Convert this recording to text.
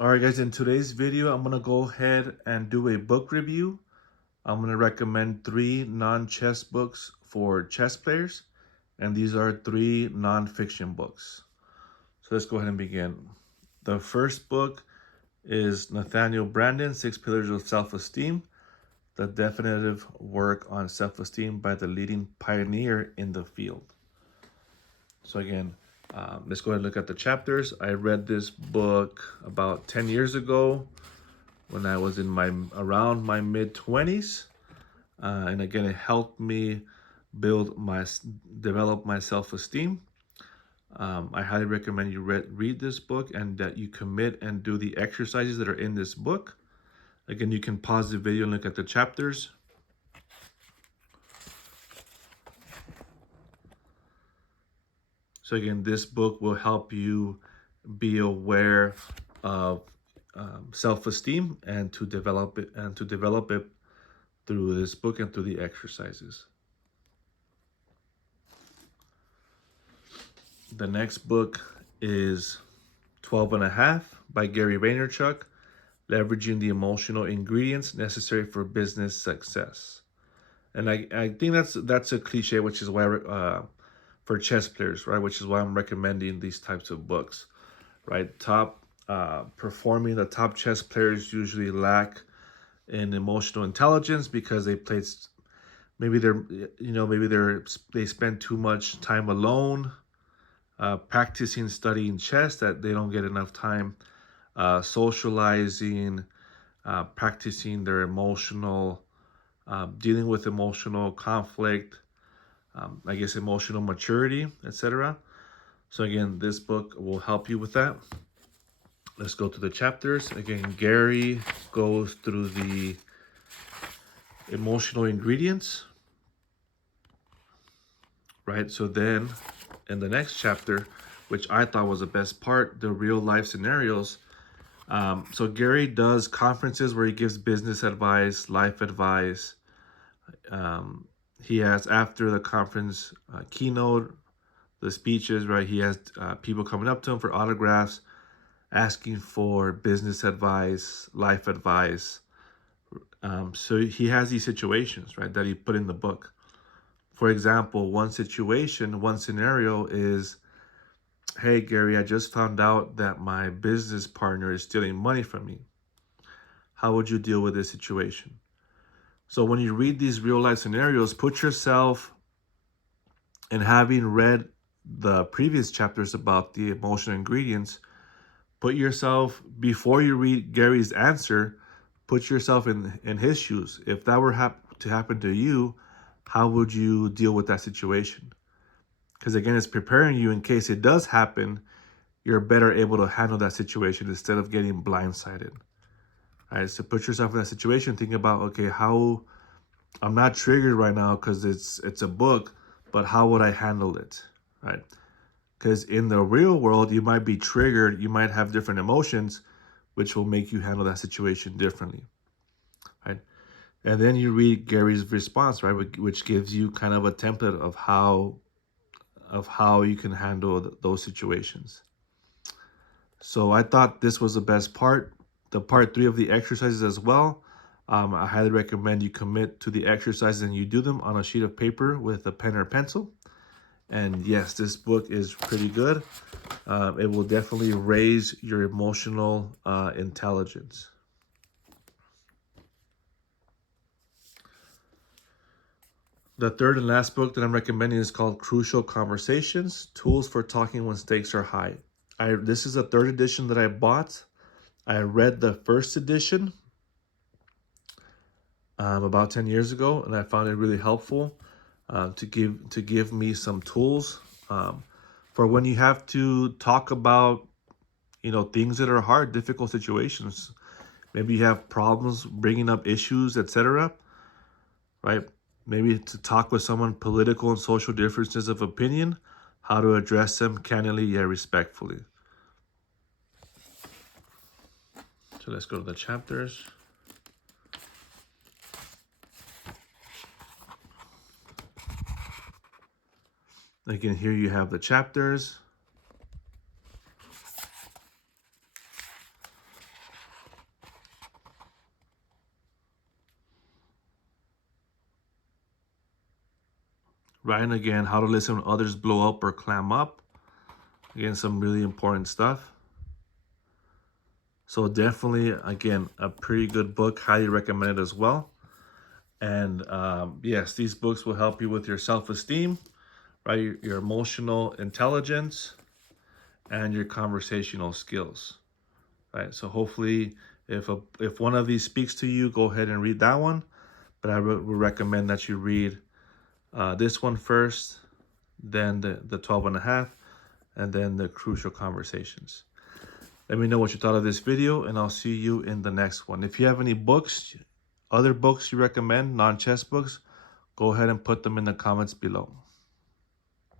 Alright guys, in today's video, I'm going to go ahead and do a book review. I'm going to recommend 3 non-chess books for chess players, and these are 3 non-fiction books. So let's go ahead and begin. The first book is Nathaniel Branden's 6 Pillars of Self-Esteem, the definitive work on self-esteem by the leading pioneer in the field. So again, let's go ahead and look at the chapters. I read this book about 10 years ago when I was in around my mid-20s. And again, it helped me develop my self-esteem. I highly recommend you read this book and that you commit and do the exercises that are in this book. Again, you can pause the video and look at the chapters. So again, this book will help you be aware of self-esteem and to develop it through this book and through the exercises. The next book is 12 and a Half by Gary Vaynerchuk, leveraging the emotional ingredients necessary for business success. And I think that's a cliche, which is why for chess players, right? Which is why I'm recommending these types of books, right? Performing the top chess players usually lack in emotional intelligence because they played, they spend too much time alone, practicing studying chess, that they don't get enough time socializing, practicing their dealing with emotional conflict, emotional maturity, etc. So again, this book will help you with that. Let's go to the chapters. Again, Gary goes through the emotional ingredients, right? So then in the next chapter, which I thought was the best part, the real life scenarios. So Gary does conferences where he gives business advice, life advice. He has, after the conference keynote, the speeches, right? He has people coming up to him for autographs, asking for business advice, life advice. So he has these situations, right, that he put in the book. For example, one scenario is, hey, Gary, I just found out that my business partner is stealing money from me. How would you deal with this situation? So when you read these real life scenarios, put yourself, and having read the previous chapters about the emotional ingredients, put yourself, before you read Gary's answer, put yourself in his shoes. If that were to happen to you, how would you deal with that situation? Because again, it's preparing you in case it does happen, you're better able to handle that situation instead of getting blindsided. All right, so put yourself in that situation, think about, okay, how, I'm not triggered right now because it's a book, but how would I handle it, right? Because in the real world, you might be triggered, you might have different emotions, which will make you handle that situation differently, right? And then you read Gary's response, right, which gives you kind of a template of how you can handle those situations. So I thought this was the best part. The part 3 of the exercises as well. I highly recommend you commit to the exercises and you do them on a sheet of paper with a pen or pencil. And yes, this book is pretty good. It will definitely raise your emotional intelligence. The third and last book that I'm recommending is called Crucial Conversations, Tools for Talking When Stakes Are High. This is a 3rd edition that I bought. I read the 1st edition about 10 years ago, and I found it really helpful to give me some tools for when you have to talk about, things that are hard, difficult situations. Maybe you have problems bringing up issues, etc. Right? Maybe to talk with someone, political and social differences of opinion, how to address them candidly yet respectfully. So let's go to the chapters. Again, here you have the chapters. right? And again, how to listen when others blow up or clam up. Again, some really important stuff. So definitely, again, a pretty good book. Highly recommend it as well. And yes, these books will help you with your self-esteem, right? Your emotional intelligence and your conversational skills, right? So hopefully, if one of these speaks to you, go ahead and read that one. But I would recommend that you read this one first, then the 12 and a half, and then the Crucial Conversations. Let me know what you thought of this video, and I'll see you in the next one. If you have any books, other books you recommend, non-chess books, go ahead and put them in the comments below.